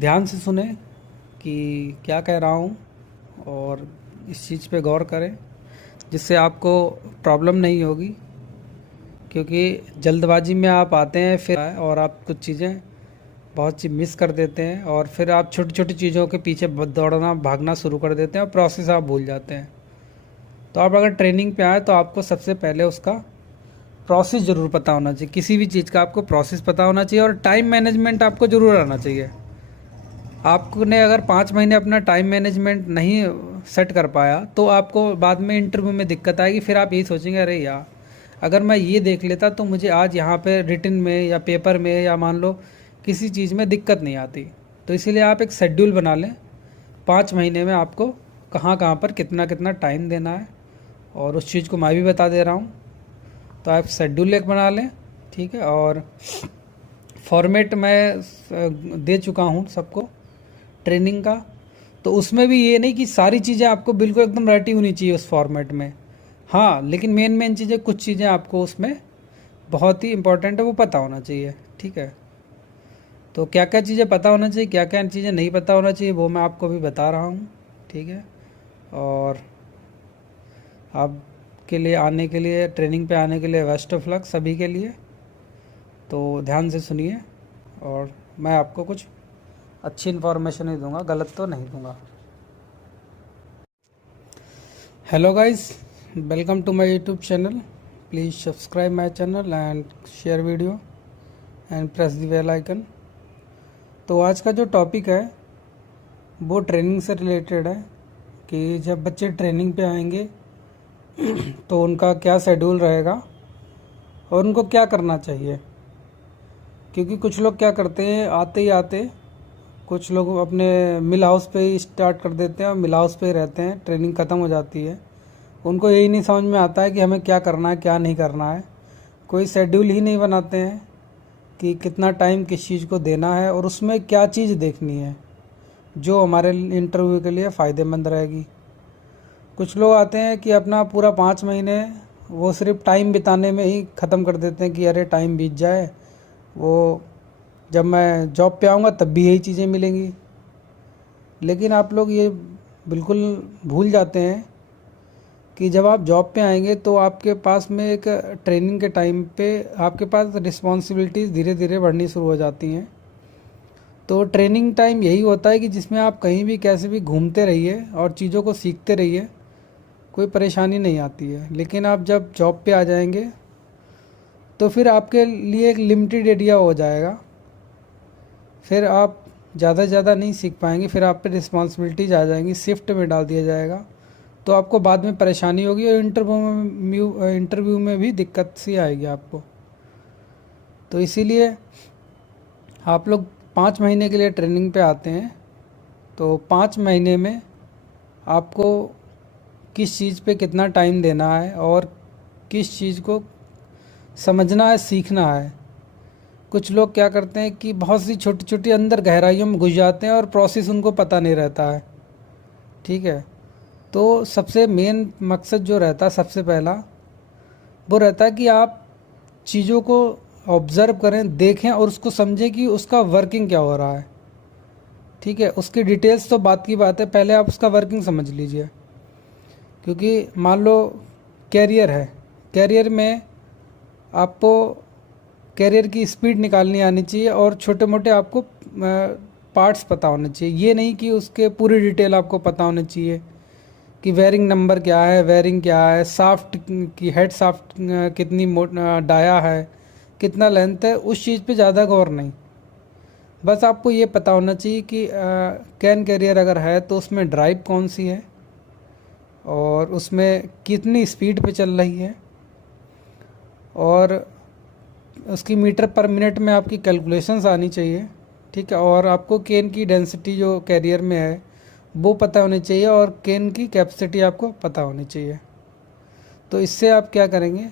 ध्यान से सुने कि क्या कह रहा हूँ और इस चीज़ पे गौर करें जिससे आपको प्रॉब्लम नहीं होगी, क्योंकि जल्दबाजी में आप आते हैं फिर और आप कुछ चीज़ें बहुत चीज़ मिस कर देते हैं और फिर आप छोटी छोटी चीज़ों के पीछे दौड़ना भागना शुरू कर देते हैं और प्रोसेस आप भूल जाते हैं। तो आप अगर ट्रेनिंग पे आए तो आपको सबसे पहले उसका प्रोसेस ज़रूर पता होना चाहिए। किसी भी चीज़ का आपको प्रोसेस पता होना चाहिए और टाइम मैनेजमेंट आपको ज़रूर आना चाहिए। आपने अगर 5 महीने अपना टाइम मैनेजमेंट नहीं सेट कर पाया तो आपको बाद में इंटरव्यू में दिक्कत आएगी। फिर आप यही सोचेंगे, अरे यार अगर मैं ये देख लेता तो मुझे आज यहाँ पे रिटन में या पेपर में या मान लो किसी चीज़ में दिक्कत नहीं आती। तो इसीलिए आप एक शेड्यूल बना लें 5 महीने में आपको कहाँ कहाँ पर कितना कितना टाइम देना है, और उस चीज़ को मैं भी बता दे रहा हूँ। तो आप शेड्यूल एक बना लें, ठीक है। और फॉर्मेट मैं दे चुका हूँ सबको ट्रेनिंग का, तो उसमें भी ये नहीं कि सारी चीज़ें आपको बिल्कुल एकदम रटी होनी चाहिए उस फॉर्मेट में। हाँ, लेकिन मेन चीज़ें, कुछ चीज़ें आपको उसमें बहुत ही इम्पोर्टेंट है वो पता होना चाहिए, ठीक है। तो क्या क्या चीज़ें पता होना चाहिए, क्या क्या चीज़ें नहीं पता होना चाहिए, वो मैं आपको अभी बता रहा हूँ, ठीक है। और आपके लिए आने के लिए, ट्रेनिंग पे आने के लिए बेस्ट ऑफ लक सभी के लिए। तो ध्यान से सुनिए और मैं आपको कुछ अच्छी इन्फॉर्मेशन ही दूंगा, गलत तो नहीं दूंगा। Hello guys, welcome to my YouTube channel. Please subscribe my channel and share video and press the bell icon. तो आज का जो टॉपिक है वो ट्रेनिंग से रिलेटेड है कि जब बच्चे ट्रेनिंग पे आएंगे तो उनका क्या शेड्यूल रहेगा और उनको क्या करना चाहिए। क्योंकि कुछ लोग क्या करते हैं, आते ही आते कुछ लोग अपने मिल हाउस पे ही स्टार्ट कर देते हैं और मिल हाउस पे ही रहते हैं, ट्रेनिंग ख़त्म हो जाती है। उनको यही नहीं समझ में आता है कि हमें क्या करना है क्या नहीं करना है। कोई शेड्यूल ही नहीं बनाते हैं कि कितना टाइम किस चीज़ को देना है और उसमें क्या चीज़ देखनी है जो हमारे इंटरव्यू के लिए फ़ायदेमंद रहेगी। कुछ लोग आते हैं कि अपना पूरा 5 महीने वो सिर्फ टाइम बिताने में ही ख़त्म कर देते हैं कि अरे टाइम बीत जाए, वो जब मैं जॉब पे आऊँगा तब भी यही चीज़ें मिलेंगी। लेकिन आप लोग ये बिल्कुल भूल जाते हैं कि जब आप जॉब पे आएंगे तो आपके पास में एक ट्रेनिंग के टाइम पे आपके पास रिस्पॉन्सिबिलिटीज़ धीरे धीरे बढ़नी शुरू हो जाती हैं। तो ट्रेनिंग टाइम यही होता है कि जिसमें आप कहीं भी कैसे भी घूमते रहिए और चीज़ों को सीखते रहिए, कोई परेशानी नहीं आती है। लेकिन आप जब जॉब पे आ जाएंगे तो फिर आपके लिए एक लिमिटेड एरिया हो जाएगा, फिर आप ज़्यादा से ज़्यादा नहीं सीख पाएंगे, फिर आप पे रिस्पॉन्सिबिलिटीज़ आ जाएंगी, शिफ्ट में डाल दिया जाएगा। तो आपको बाद में परेशानी होगी और इंटरव्यू में भी दिक्कत सी आएगी आपको। तो इसीलिए आप लोग 5 महीने के लिए ट्रेनिंग पे आते हैं, तो 5 महीने में आपको किस चीज़ पे कितना टाइम देना है और किस चीज़ को समझना है, सीखना है। कुछ लोग क्या करते हैं कि बहुत सी छोटी छोटी अंदर गहराइयों में घुस जाते हैं और प्रोसेस उनको पता नहीं रहता है, ठीक है। तो सबसे मेन मकसद जो रहता है, सबसे पहला वो रहता है कि आप चीज़ों को ऑब्ज़र्व करें, देखें और उसको समझें कि उसका वर्किंग क्या हो रहा है, ठीक है। उसकी डिटेल्स तो बात की बात है, पहले आप उसका वर्किंग समझ लीजिए। क्योंकि मान लो कैरियर है, कैरियर में आपको कैरियर की स्पीड निकालनी आनी चाहिए और छोटे मोटे आपको पार्ट्स पता होने चाहिए। ये नहीं कि उसके पूरी डिटेल आपको पता होनी चाहिए कि वेयरिंग नंबर क्या है, वेयरिंग क्या है, साफ्ट की हेड साफ्ट कितनी डाया है, कितना लेंथ है, उस चीज़ पे ज़्यादा गौर नहीं। बस आपको ये पता होना चाहिए कि कैन कैरियर अगर है तो उसमें ड्राइव कौन सी है और उसमें कितनी स्पीड पे चल रही है, और उसकी मीटर पर मिनट में आपकी कैलकुलेशंस आनी चाहिए, ठीक है। और आपको केन की डेंसिटी जो कैरियर में है वो पता होनी चाहिए और केन की कैपेसिटी आपको पता होनी चाहिए। तो इससे आप क्या करेंगे,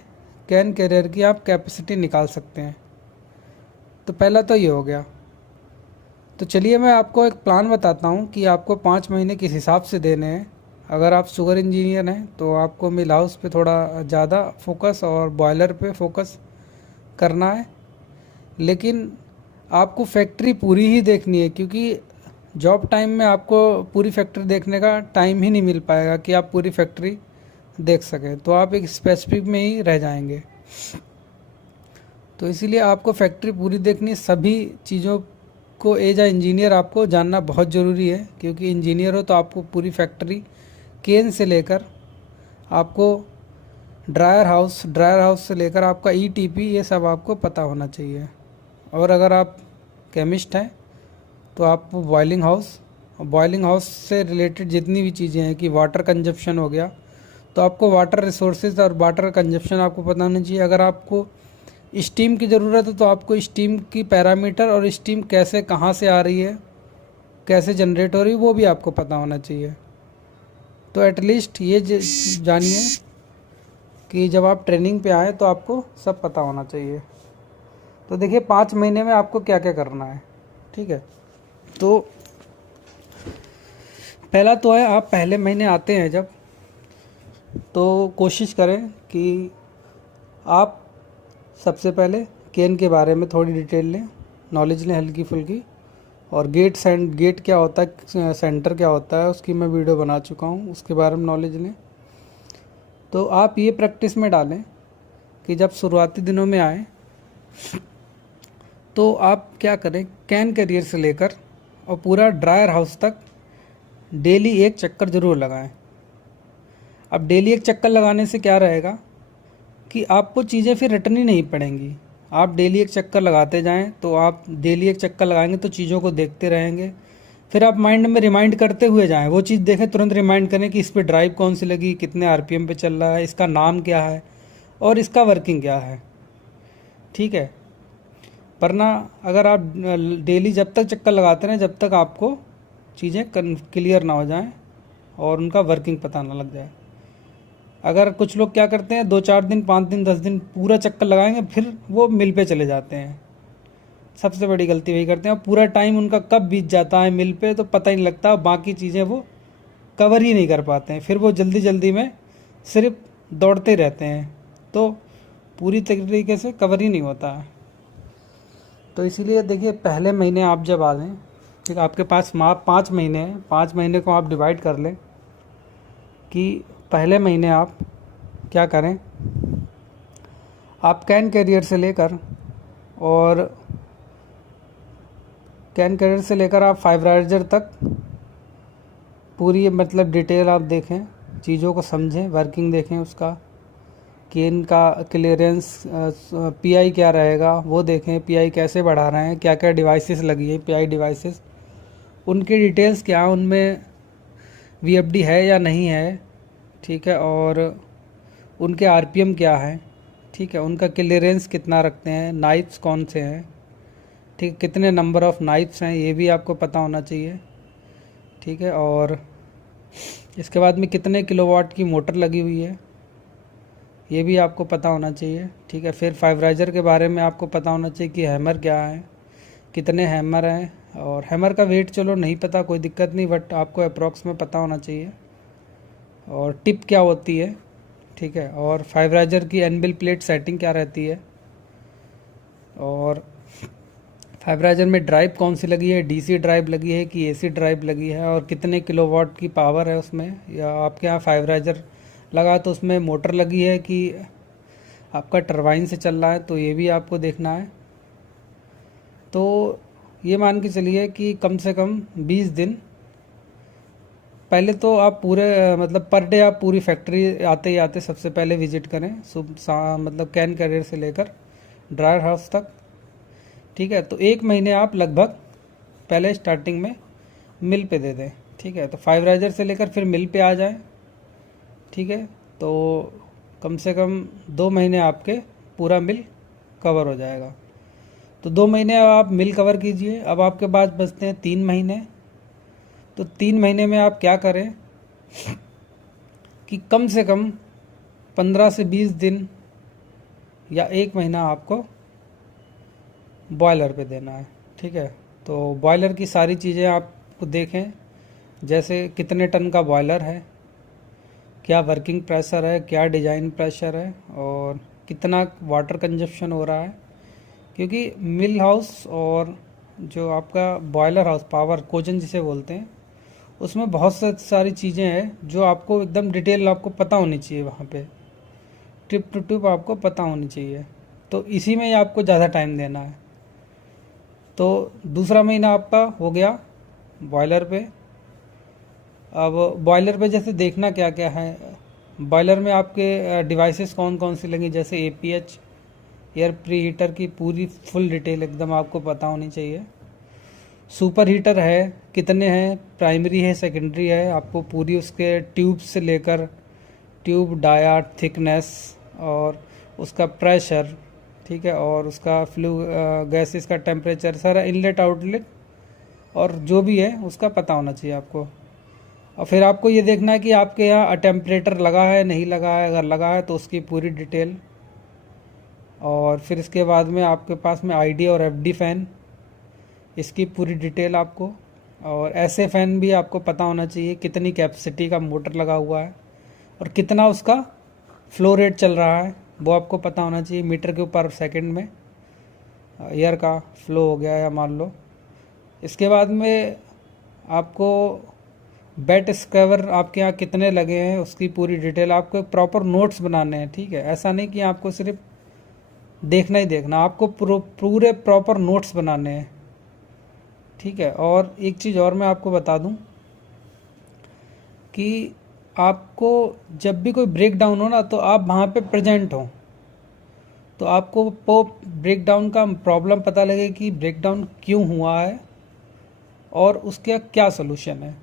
कैन कैरियर की आप कैपेसिटी निकाल सकते हैं। तो पहला तो ये हो गया। तो चलिए मैं आपको एक प्लान बताता हूँ कि आपको 5 महीने किस हिसाब से देने हैं। अगर आप शुगर इंजीनियर हैं तो आपको मिल हाउस पे थोड़ा ज़्यादा फोकस और बॉयलर पे फोकस करना है। लेकिन आपको फैक्ट्री पूरी ही देखनी है, क्योंकि जॉब टाइम में आपको पूरी फैक्ट्री देखने का टाइम ही नहीं मिल पाएगा कि आप पूरी फैक्ट्री देख सकें, तो आप एक स्पेसिफिक में ही रह जाएंगे। तो इसीलिए आपको फैक्ट्री पूरी देखनी, सभी चीज़ों को एज ए इंजीनियर आपको जानना बहुत ज़रूरी है, क्योंकि इंजीनियर हो तो आपको पूरी फैक्ट्री केन से लेकर आपको ड्रायर हाउस से लेकर आपका ईटीपी, ये सब आपको पता होना चाहिए। और अगर आप केमिस्ट हैं तो आपको बॉइलिंग हाउस से रिलेटेड जितनी भी चीज़ें हैं कि वाटर कंजप्शन हो गया, तो आपको वाटर रिसोर्सेज और वाटर कंजप्शन आपको पता होना चाहिए। अगर आपको स्टीम की ज़रूरत है तो आपको स्टीम की पैरामीटर और स्टीम कैसे कहाँ से आ रही है, कैसे जनरेट हो रही है, वो भी आपको पता होना चाहिए। तो एटलीस्ट ये जानिए कि जब आप ट्रेनिंग पे आए तो आपको सब पता होना चाहिए। तो देखिए 5 महीने में आपको क्या क्या करना है, ठीक है। तो पहला तो है, आप पहले महीने आते हैं जब, तो कोशिश करें कि आप सबसे पहले केन के बारे में थोड़ी डिटेल लें, नॉलेज लें हल्की फुल्की। और गेट क्या होता है, सेंटर क्या होता है, उसकी मैं वीडियो बना चुका हूँ, उसके बारे में नॉलेज लें। तो आप ये प्रैक्टिस में डालें कि जब शुरुआती दिनों में आए तो आप क्या करें, कैन कैरियर से लेकर और पूरा ड्रायर हाउस तक डेली एक चक्कर ज़रूर लगाएं। अब डेली एक चक्कर लगाने से क्या रहेगा कि आपको चीज़ें फिर रटनी नहीं पड़ेंगी। आप डेली एक चक्कर लगाते जाएं, तो आप डेली एक चक्कर लगाएंगे तो चीज़ों को देखते रहेंगे। फिर आप माइंड में रिमाइंड करते हुए जाएं, वो चीज़ देखें तुरंत रिमाइंड करें कि इस पर ड्राइव कौन सी लगी, कितने आरपीएम पे चल रहा है, इसका नाम क्या है और इसका वर्किंग क्या है, ठीक है। वरना अगर आप डेली जब तक चक्कर लगाते रहें जब तक आपको चीज़ें क्लियर ना हो जाएं और उनका वर्किंग पता ना लग जाए। अगर कुछ लोग क्या करते हैं, 2-4 दिन 5 दिन 10 दिन पूरा चक्कर लगाएंगे, फिर वो मिल पे चले जाते हैं। सबसे बड़ी गलती वही करते हैं, और पूरा टाइम उनका कब बीत जाता है मिल पे तो पता ही नहीं लगता, बाकी चीज़ें वो कवर ही नहीं कर पाते हैं। फिर वो जल्दी जल्दी में सिर्फ दौड़ते रहते हैं, तो पूरी तरीके से कवर ही नहीं होता है। तो इसीलिए देखिए पहले महीने आप जब आ लें, ठीक, आपके पास 5 महीने हैं, 5 महीने को आप डिवाइड कर लें कि पहले महीने आप क्या करें। आप कैन कैरियर से लेकर और कैन कैरियर से लेकर आप फाइब्राइजर तक पूरी मतलब डिटेल आप देखें, चीज़ों को समझें, वर्किंग देखें उसका, केन का क्लियरेंस पीआई क्या रहेगा वो देखें, पीआई कैसे बढ़ा रहे हैं, क्या क्या डिवाइसेस लगी है पीआई डिवाइसेस, उनकी डिटेल्स क्या, उनमें वीएफडी है या नहीं है, ठीक है, और उनके आरपीएम क्या है, ठीक है, उनका क्लियरेंस कितना रखते हैं, नाइफ्स कौन से हैं, ठीक, कितने नंबर ऑफ़ नाइफ्स हैं ये भी आपको पता होना चाहिए, ठीक है। और इसके बाद में कितने किलोवाट की मोटर लगी हुई है ये भी आपको पता होना चाहिए, ठीक है। फिर फाइब्राइजर के बारे में आपको पता होना चाहिए कि हैमर क्या है, कितने हैमर हैं, और हैमर का वेट चलो नहीं पता कोई दिक्कत नहीं, बट आपको अप्रॉक्स में पता होना चाहिए, और टिप क्या होती है, ठीक है, और फाइब्राइजर की एनबिल प्लेट सेटिंग क्या रहती है, और फाइब्राइजर में ड्राइव कौन सी लगी है, डीसी ड्राइव लगी है कि एसी ड्राइव लगी है, और कितने किलोवाट की पावर है उसमें, या आपके यहाँ फाइब्राइजर लगा तो उसमें मोटर लगी है कि आपका टरबाइन से चल रहा है, तो ये भी आपको देखना है। तो ये मान के चलिए कि कम से कम 20 दिन पहले तो आप पूरे मतलब पर डे आप पूरी फैक्ट्री आते ही आते सबसे पहले विजिट करें, मतलब कैन कैरियर से लेकर ड्रायर हाउस तक, ठीक है। तो 1 महीने आप लगभग पहले स्टार्टिंग में मिल पे दे दें, ठीक है। तो फाइब्राइजर से लेकर फिर मिल पे आ जाएं, ठीक है। तो कम से कम 2 महीने आपके पूरा मिल कवर हो जाएगा। तो 2 महीने आप मिल कवर कीजिए। अब आपके पास बचते हैं 3 महीने। तो 3 महीने में आप क्या करें कि कम से कम 15 से 20 दिन या 1 महीना आपको बॉयलर पे देना है, ठीक है। तो बॉयलर की सारी चीज़ें आप देखें, जैसे कितने टन का बॉयलर है, क्या वर्किंग प्रेशर है, क्या डिज़ाइन प्रेशर है, और कितना वाटर कंजप्शन हो रहा है, क्योंकि मिल हाउस और जो आपका बॉयलर हाउस पावर कोजन जिसे बोलते हैं, उसमें बहुत सारी चीज़ें हैं जो आपको एकदम डिटेल आपको पता होनी चाहिए, वहाँ पे टिप टू टिप आपको पता होनी चाहिए। तो इसी में ही आपको ज़्यादा टाइम देना है। तो दूसरा महीना आपका हो गया बॉयलर पे। अब बॉयलर पे जैसे देखना क्या क्या है, बॉयलर में आपके डिवाइसेस कौन कौन सी लगी, जैसे एपीएच एयर प्री हीटर की पूरी फुल डिटेल एकदम आपको पता होनी चाहिए। सुपर हीटर है कितने हैं, प्राइमरी है सेकेंडरी है, आपको पूरी उसके ट्यूब से लेकर ट्यूब डाया थिकनेस और उसका प्रेशर, ठीक है, और उसका फ्लू गैसेस का टेम्परेचर, सारा इनलेट आउटलेट और जो भी है उसका पता होना चाहिए आपको। और फिर आपको ये देखना है कि आपके यहाँ टेम्परेचर लगा है नहीं लगा है, अगर लगा है तो उसकी पूरी डिटेल। और फिर इसके बाद में आपके पास में आईडी और एफडी फ़ैन, इसकी पूरी डिटेल आपको। और ऐसे फ़ैन भी आपको पता होना चाहिए कितनी कैपेसिटी का मोटर लगा हुआ है और कितना उसका फ्लो रेट चल रहा है, वो आपको पता होना चाहिए मीटर के ऊपर सेकंड में एयर का फ्लो हो गया या मान लो। इसके बाद में आपको बेट स्क्वेयर आपके यहाँ कितने लगे हैं उसकी पूरी डिटेल, आपको प्रॉपर नोट्स बनाने हैं, ठीक है। ऐसा नहीं कि आपको सिर्फ देखना ही देखना, आपको पूरे प्रॉपर नोट्स बनाने हैं, ठीक है। और एक चीज़ और मैं आपको बता दूं कि आपको जब भी कोई ब्रेक डाउन हो ना, तो आप वहाँ पे प्रेजेंट हो, तो आपको वो ब्रेक डाउन का प्रॉब्लम पता लगे कि ब्रेक डाउन क्यों हुआ है और उसका क्या सलूशन है।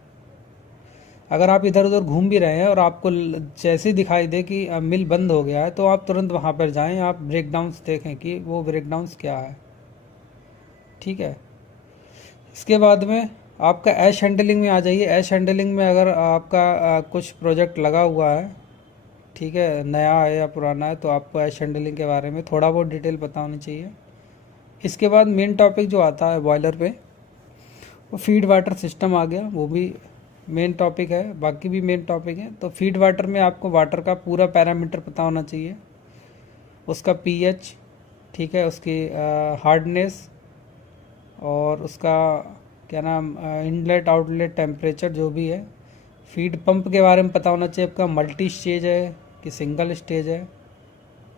अगर आप इधर उधर घूम भी रहे हैं और आपको जैसे ही दिखाई दे कि मिल बंद हो गया है, तो आप तुरंत वहाँ पर जाएं, आप ब्रेक डाउन्स देखें कि वो ब्रेक डाउन्स क्या है, ठीक है। इसके बाद में आपका ऐश हैंडलिंग में आ जाइए। ऐश हैंडलिंग में अगर आपका कुछ प्रोजेक्ट लगा हुआ है, ठीक है, नया है या पुराना है, तो आपको ऐश हैंडलिंग के बारे में थोड़ा बहुत डिटेल पता होनी चाहिए। इसके बाद मेन टॉपिक जो आता है बॉयलर पे, वो फीड वाटर सिस्टम आ गया, वो भी मेन टॉपिक है, बाकी भी मेन टॉपिक है। तो फीड वाटर में आपको वाटर का पूरा पैरामीटर पता होना चाहिए, उसका पीएच, ठीक है, उसकी हार्डनेस और उसका क्या नाम इनलेट आउटलेट टेम्परेचर जो भी है। फीड पंप के बारे में पता होना चाहिए, आपका मल्टी स्टेज है कि सिंगल स्टेज है,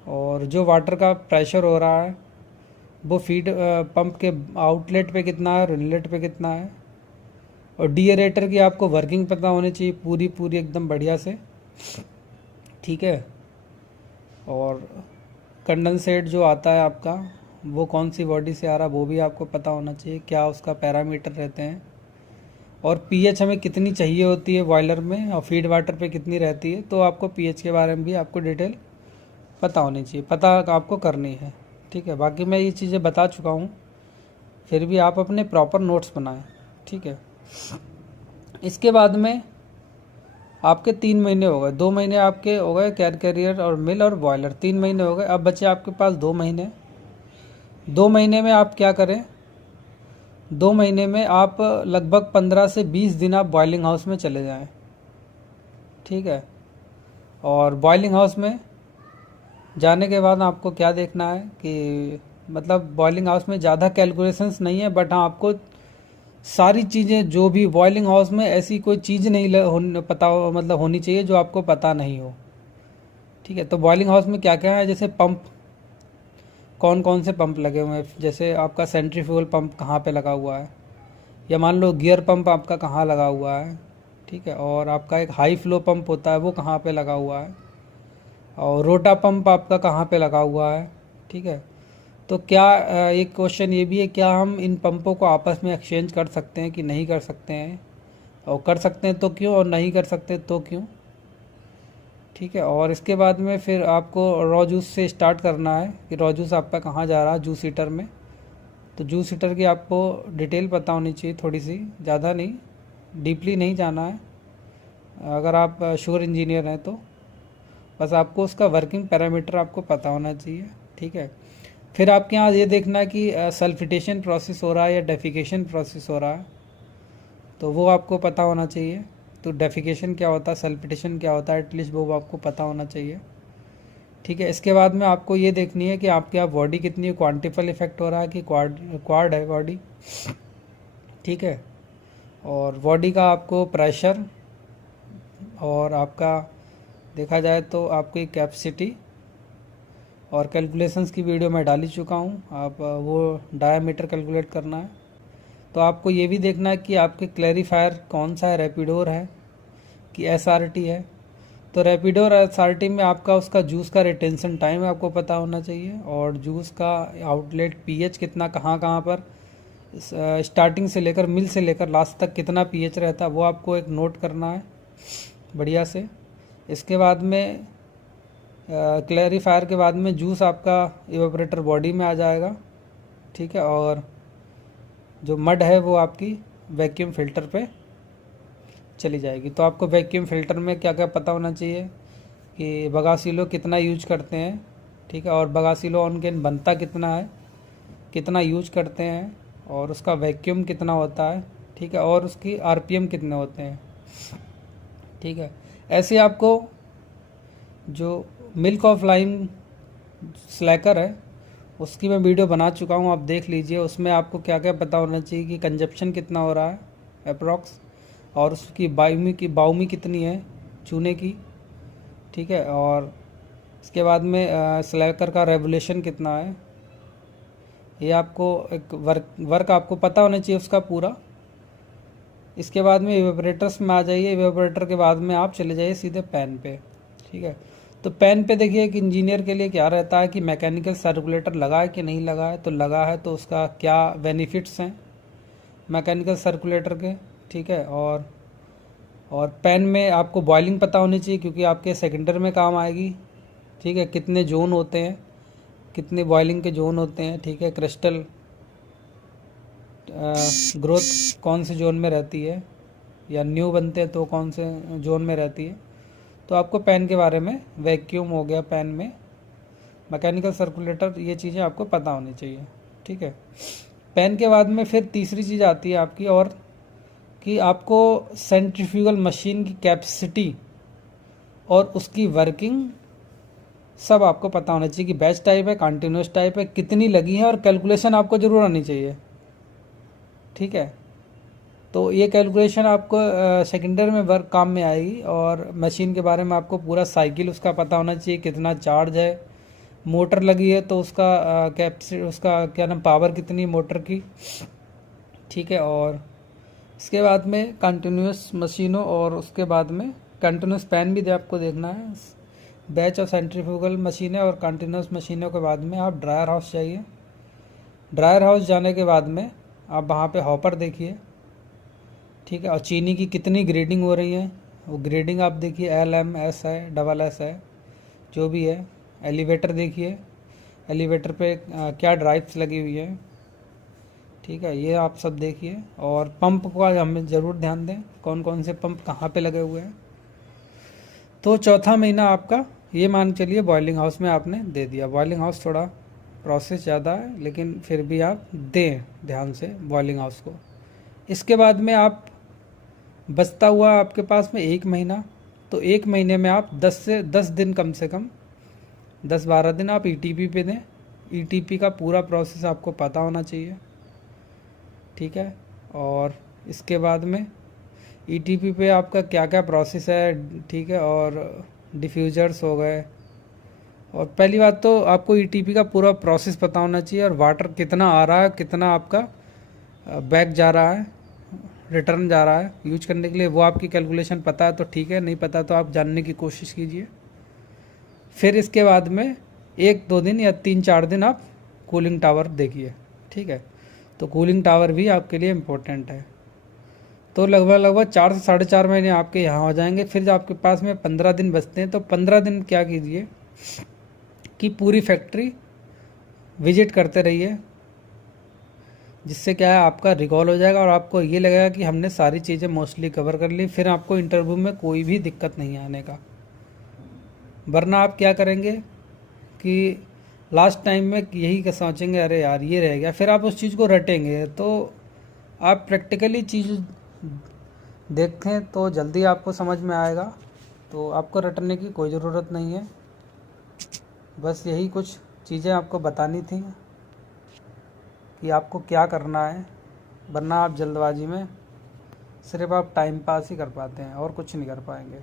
और जो वाटर का प्रेशर हो रहा है वो फीड पंप के आउटलेट पे कितना है और इनलेट पे कितना है। और डीएरेटर की आपको वर्किंग पता होनी चाहिए पूरी पूरी एकदम बढ़िया से, ठीक है। और कंडेंसेट जो आता है आपका, वो कौन सी बॉडी से आ रहा है वो भी आपको पता होना चाहिए, क्या उसका पैरामीटर रहते हैं। और पीएच हमें कितनी चाहिए होती है बॉयलर में और फीड वाटर पे कितनी रहती है, तो आपको पीएच के बारे में भी आपको डिटेल पता होनी चाहिए, पता आपको करनी है, ठीक है। बाकी मैं ये चीज़ें बता चुका हूँ, फिर भी आप अपने प्रॉपर नोट्स बनाएं, ठीक है। इसके बाद में आपके 3 महीने हो गए, 2 महीने आपके हो गए कैरियर और मिल और बॉयलर, 3 महीने हो गए। अब बचे आपके पास 2 महीने। 2 महीने में आप क्या करें, 2 महीने में आप लगभग 15 से 20 दिन आप बॉयलिंग हाउस में चले जाएं, ठीक है। और बॉयलिंग हाउस में जाने के बाद आपको क्या देखना है कि मतलब बॉयलिंग हाउस में ज़्यादा कैलकुलेशंस नहीं है, बट हाँ आपको सारी चीज़ें जो भी बॉयलिंग हाउस में ऐसी कोई चीज़ नहीं पता मतलब होनी चाहिए जो आपको पता नहीं हो, ठीक है। तो बॉयलिंग हाउस में क्या क्या है, जैसे पंप, कौन कौन से पंप लगे हुए हैं, जैसे आपका सेंट्रीफ्यूगल पंप कहाँ पे लगा हुआ है, या मान लो गियर पंप आपका कहाँ लगा हुआ है, ठीक है। और आपका एक हाई फ्लो पंप होता है वो कहाँ पे लगा हुआ है, और रोटा पंप आपका कहाँ पे लगा हुआ है, ठीक है। तो क्या एक क्वेश्चन ये भी है, क्या हम इन पंपों को आपस में एक्सचेंज कर सकते हैं कि नहीं कर सकते हैं, और कर सकते हैं तो क्यों, और नहीं कर सकते तो क्यों, ठीक है। और इसके बाद में फिर आपको रॉ जूस से स्टार्ट करना है कि रॉ जूस आपका कहाँ जा रहा है जूस हीटर में। तो जूस हीटर की आपको डिटेल पता होनी चाहिए थोड़ी सी, ज़्यादा नहीं, डीपली नहीं जाना है। अगर आप शुगर इंजीनियर हैं तो बस आपको उसका वर्किंग पैरामीटर आपको पता होना चाहिए, ठीक है। फिर आपके यहाँ ये देखना है कि सल्फिटेशन प्रोसेस हो रहा है या डेफिकेशन प्रोसेस हो रहा है, तो वो आपको पता होना चाहिए। तो डेफिकेशन क्या होता है, सल्फिटेशन क्या होता है, एटलीस्ट वो आपको पता होना चाहिए, ठीक है। इसके बाद में आपको ये देखनी है कि आपकी बॉडी कितनी क्वांटिफल इफेक्ट हो रहा है कि क्वाड है बॉडी, ठीक है। और बॉडी का आपको प्रेशर और आपका देखा जाए तो आपकी कैपेसिटी और कैलकुलेशंस की वीडियो मैं डाल ही चुका हूँ, आप वो डायामीटर कैलकुलेट करना है। तो आपको ये भी देखना है कि आपके क्लैरिफायर कौन सा है, रैपिडोर है कि एसआरटी है। तो रैपिडोर एसआरटी में आपका उसका जूस का रिटेंशन टाइम आपको पता होना चाहिए, और जूस का आउटलेट पीएच कितना कहाँ कहाँ पर स्टार्टिंग से लेकर मिल से लेकर लास्ट तक कितना पीएच रहता है वो आपको एक नोट करना है बढ़िया से। इसके बाद में क्लैरिफायर के बाद में जूस आपका इवेपोरेटर बॉडी में आ जाएगा, ठीक है। और जो मड है वो आपकी वैक्यूम फिल्टर पे चली जाएगी। तो आपको वैक्यूम फिल्टर में क्या क्या पता होना चाहिए कि बगासीलो कितना यूज करते हैं, ठीक है। और बगासीलो ऑन गेन बनता कितना है, कितना यूज करते हैं, और उसका वैक्यूम कितना होता है, ठीक है। और उसकी आरपीएम कितने होते हैं, ठीक है। ऐसे आपको जो मिल्क ऑफ लाइम स्लैकर है उसकी मैं वीडियो बना चुका हूँ, आप देख लीजिए। उसमें आपको क्या क्या पता होना चाहिए कि कंजप्शन कितना हो रहा है अप्रॉक्स, और उसकी बाउमी कितनी है चूने की, ठीक है। और इसके बाद में स्लैकर का रेवोल्यूशन कितना है, ये आपको एक वर्क आपको पता होना चाहिए उसका पूरा। इसके बाद में इवेपोरेटर्स में आ जाइए। इवेपोरेटर के बाद में आप चले जाइए सीधे पैन पे, ठीक है। तो पैन पे देखिए कि इंजीनियर के लिए क्या रहता है कि मैकेनिकल सर्कुलेटर लगा है कि नहीं लगा है। तो लगा है तो उसका क्या बेनिफिट्स हैं मैकेनिकल सर्कुलेटर के, ठीक है। और पैन में आपको बॉइलिंग पता होनी चाहिए क्योंकि आपके सेकेंडर में काम आएगी, ठीक है। कितने जोन होते हैं, कितने बॉइलिंग के जोन होते हैं, ठीक है। क्रिस्टल ग्रोथ कौन से जोन में रहती है, या न्यू बनते हैं तो कौन से जोन में रहती है। तो आपको पैन के बारे में, वैक्यूम हो गया पैन में, मैकेनिकल सर्कुलेटर, ये चीज़ें आपको पता होनी चाहिए, ठीक है। पैन के बाद में फिर तीसरी चीज़ आती है आपकी, और कि आपको सेंट्रीफ्यूगल मशीन की कैपेसिटी और उसकी वर्किंग सब आपको पता होना चाहिए कि बैच टाइप है, कंटिन्यूस टाइप है, कितनी लगी है, और कैलकुलेशन आपको ज़रूर आनी चाहिए, ठीक है। तो ये कैलकुलेशन आपको सेकेंडरी में वर्क काम में आएगी। और मशीन के बारे में आपको पूरा साइकिल उसका पता होना चाहिए, कितना चार्ज है, मोटर लगी है तो उसका कैपेसिटी, उसका क्या नाम, पावर कितनी मोटर की, ठीक है। और इसके बाद में कंटिन्यूस मशीनों, और उसके बाद में कंटिन्यूस पैन भी आपको देखना है। बैच और सेंट्रीफ्यूगल मशीनें और कंटिन्यूस मशीनों के बाद में आप ड्रायर हाउस जाइए। ड्रायर हाउस जाने के बाद में आप वहाँ पे हॉपर देखिए, ठीक है। और चीनी की कितनी ग्रेडिंग हो रही है वो ग्रेडिंग आप देखिए, LMS है, SS है, जो भी है। एलिवेटर देखिए, एलिवेटर पे क्या ड्राइव्स लगी हुई है, ठीक है। ये आप सब देखिए। और पंप का हमें ज़रूर ध्यान दें, कौन कौन से पंप कहाँ पे लगे हुए हैं। तो चौथा महीना आपका ये मान चलिए बॉइलिंग हाउस में आपने दे दिया। बॉइलिंग हाउस थोड़ा प्रोसेस ज़्यादा है, लेकिन फिर भी आप दें ध्यान से बॉइलिंग हाउस को। इसके बाद में आप बचता हुआ आपके पास में 1 महीना, तो 1 महीने में आप 10 से 10 दिन, कम से कम 10-12 दिन आप ETP पे दें। ETP का पूरा प्रोसेस आपको पता होना चाहिए, ठीक है। और इसके बाद में ETP पे आपका क्या क्या प्रोसेस है, ठीक है। और डिफ्यूज़र्स हो गए। और पहली बात तो आपको ETP का पूरा प्रोसेस पता होना चाहिए, और वाटर कितना आ रहा है, कितना आपका बैक जा रहा है, रिटर्न जा रहा है यूज करने के लिए, वो आपकी कैलकुलेशन पता है तो ठीक है, नहीं पता तो आप जानने की कोशिश कीजिए। फिर इसके बाद में 1-2 दिन या 3-4 दिन आप कूलिंग टावर देखिए, ठीक है। तो कूलिंग टावर भी आपके लिए इम्पोर्टेंट है। तो लगभग 4 से 4.5 महीने आपके यहाँ हो जाएंगे। फिर जब आपके पास में 15 दिन बचते हैं, तो 15 दिन क्या कीजिए कि पूरी फैक्ट्री विजिट करते रहिए, जिससे क्या है आपका रिकॉल हो जाएगा और आपको ये लगेगा कि हमने सारी चीज़ें मोस्टली कवर कर ली। फिर आपको इंटरव्यू में कोई भी दिक्कत नहीं आने का। वरना आप क्या करेंगे कि लास्ट टाइम में यही सोचेंगे, अरे यार ये रह गया, फिर आप उस चीज़ को रटेंगे। तो आप प्रैक्टिकली चीज़ देखें तो जल्दी आपको समझ में आएगा, तो आपको रटने की कोई ज़रूरत नहीं है। बस यही कुछ चीज़ें आपको बतानी थी कि आपको क्या करना है, वरना आप जल्दबाजी में सिर्फ आप टाइम पास ही कर पाते हैं और कुछ नहीं कर पाएंगे।